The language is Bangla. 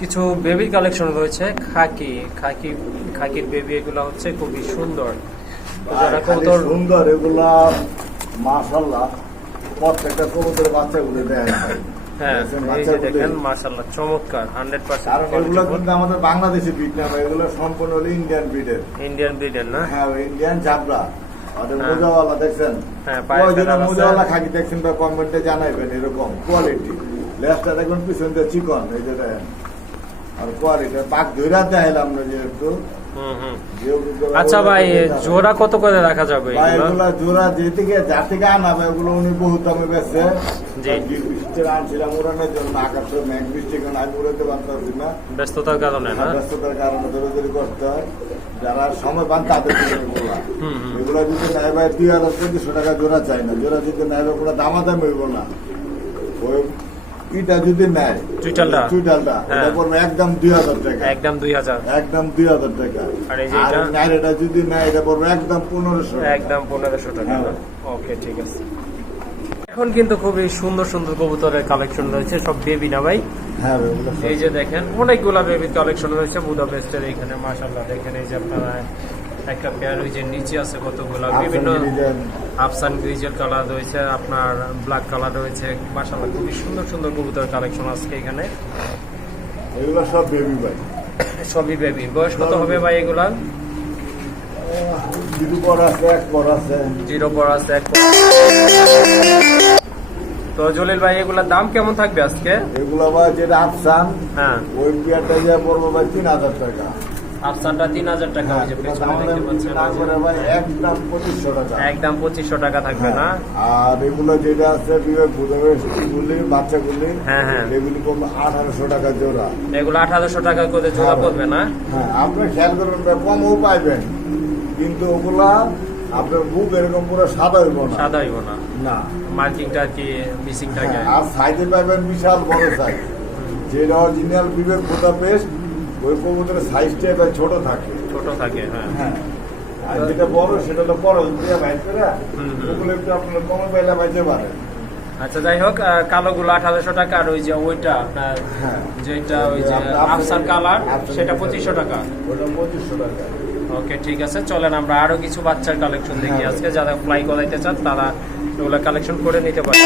কিছু বেবির কালেকশন রয়েছে, খাকির বেবি, এগুলো হচ্ছে খুবই সুন্দর। যারা কবুতর সুন্দর এগুলা মাশাআল্লাহ, প্রত্যেকটা কবুতরের বাচ্চাগুলো দেন। হ্যাঁ, এই যে দেখেন মাশাআল্লাহ, চমৎকার 100%। আর এগুলো কিন্তু আমাদের বাংলাদেশি ব্রিড না, এগুলো সম্পূর্ণ হলো ইন্ডিয়ান ব্রিডের। ইন্ডিয়ান ব্রিডের না? হ্যাঁ, ইন্ডিয়ান জাবরা। আর মোজাওয়ালা দেখছেন? হ্যাঁ, মোজাওয়ালা খাকি দেখছেন বা কমেন্টে জানাইবেন এরকম কোয়ালিটি। লেজটা দেখুন পিছন দিয়ে চিকন, এই যে দেখেন। আর কোয়ালিটি পাক ধইরা দেখাইলাম না যে একটু। আচ্ছা ভাই, জোড়া কত করে রাখা যাবে এগুলা? জোড়া যেদিকে যার থেকে আনাবে ওগুলো উনি বহুত দামে বেচছে। আনছিলাম উড়ানোর জন্য, আকাশে মেঘ বৃষ্টি কারণে আমি উড়াতে পারতাম না, ব্যস্ততার কারণে। ব্যস্ততার কারণে দৌড়াদৌড়ি করতে হয়। যারা সময় পান তাদের এগুলা যদি নেয় ভাই 2,000-2,500 টাকা জোড়া চাই না। জোড়া যদি নেয় পুরো দামাদামি হইব না। ওই ইটা যদি নেয় চুইটালটা পড়বে একদম 2,000 টাকা। একদম 2,000 টাকা। আর এটা যদি নেয় এটা পড়বে একদম 1,500 টাকা। একদম 1,500 টাকা। ওকে, ঠিক আছে। এখন কিন্তু খুবই সুন্দর সুন্দর কবুতরের কালেকশন রয়েছে, সব বেবি না ভাই? হ্যাঁ, এই যে দেখেন অনেকগুলা বেবির কালেকশন রয়েছে বুদাপেস্টের এখানে। মাশাআল্লাহ, দেখেন এই যে আপনারা একটা পেয়ার, ওই যে নিচে আছে কতগুলা বিভিন্ন আফসান গ্রিজের কালার রয়েছে, আপনার ব্ল্যাক কালার রয়েছে। মাশাআল্লাহ, খুবই সুন্দর সুন্দর কবুতরের কালেকশন আজকে এখানে। এগুলো সব বেবি ভাই, সবই বেবি। বয়স কত হবে ভাই এগুলা? 0 পর আছে, 1 পর আছে। 0 পর আছে, 1 পর। তো জলিল ভাই, এগুলার দাম কেমন থাকবে আজকে? এগুলো ভাই যেটা আফসান, হ্যাঁ, ওই পেয়ারটা যা পড়বে ভাই 3,000 টাকা। আফসানটা 3,000 টাকা। ওই যে পেছনে দেখতে পাচ্ছেন, তারপরে ভাই একদম 2,500 টাকা। একদম 2,500 টাকা থাকবে না? আর এগুলো যেটা আছে বিবেক বুদাপেস্টগুলি বাচ্চাগুলি, হ্যাঁ হ্যাঁ, এগুলি পড়বে 1,800 টাকা জোড়া। এগুলো 1,800 টাকা করে জোড়া পড়বে না? হ্যাঁ, আপনি খেয়াল করবেন কমও পাইবেন, কিন্তু ওগুলা আপনার বুক এরকম পুরো সাদা হইব না। সাদা হইব না, না, মার্কিংটা কি মিসিং থাকে। আর সাইজে পাইবেন বিশাল বড় সাইজ। যেটা অরিজিনাল বিবেক বুদাপেস্ট, ওই কবুতরের সাইজটা এবার ছোট থাকে। হ্যাঁ। আর যেটা বড় সেটা তো বড় দিয়ে বাইর করে, ওগুলো একটু আপনার কমে পাইলে বাইতে পারেন। আচ্ছা, যাই হোক, কালোগুলো 1,800 টাকা। আর ওই যে ওইটা আপনার যেটা ওই যে আফসান কালার, সেটা 2,500 টাকা। ওটা 2,500 টাকা। ওকে, ঠিক আছে। চলেন আমরা আরো কিছু বাচ্চার কালেকশন দেখি আজকে। যারা ফ্লাই করাইতে চান তারা ওগুলো কালেকশন করে নিতে পারে।